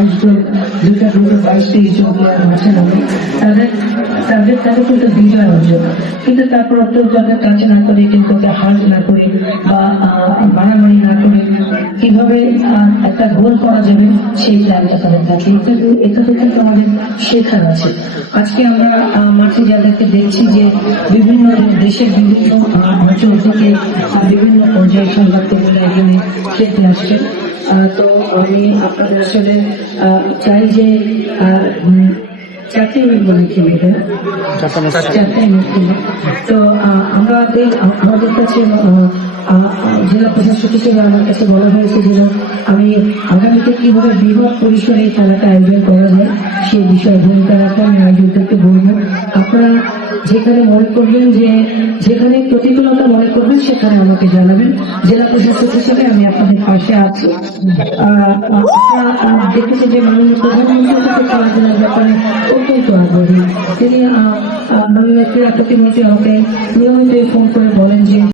22 জন, দুটা গ্রুপে 22-23 জন মাঠে নামে, তাদের কিন্তু বিজয় অর্জন। কিন্তু তারপর তাদের কাছে না করে, কিন্তু হার না করে বা মারামারি না করে কিভাবে একটা গোল করা যাবে সেই প্ল্যানটা তাদের থাকে। এটা তো কিন্তু আমাদের শেখার আছে। আজকে আমরা মাঠে যাদেরকে দেখছি যে বিভিন্ন দেশের বিভিন্ন অঞ্চল থেকে বিভিন্ন পর্যায়ের সংবাদকর্মীরা এখানে খেলতে আসছেন। তো আমি আপনাদের আসলে চাই যে 4টে ইভেন্ট খেলে, চারটে ইভেন্ট খেলে। তো আমাদের কাছে জেলা প্রশাসক হিসেবে আমার কাছে বলা হয়েছে যে আমি আগামীতে কিভাবে বৃহৎ পরিসরে এই খেলাটা আয়োজন করা যায় সেই বিষয়ে ভূমিকা রাখা আমি আয়োজকদেরকে বলবো। আপনারা যেখানে মনে করবেন যে যেখানে প্রতিকূলতা মনে করবেন সেখানে আমাকে জানাবেন। জেলা প্রশাসক হিসেবে আমি আপনাদের পাশে আছি। দেখেছি যে মাননীয় প্রধানমন্ত্রীর সাথে খেলাধুলার ব্যাপারে অত্যন্ত আগ্রহী। তিনি মাননীয় ক্রীড়া প্রতিমন্ত্রী আমাকে নিয়মিত ফোন করে বলেন যে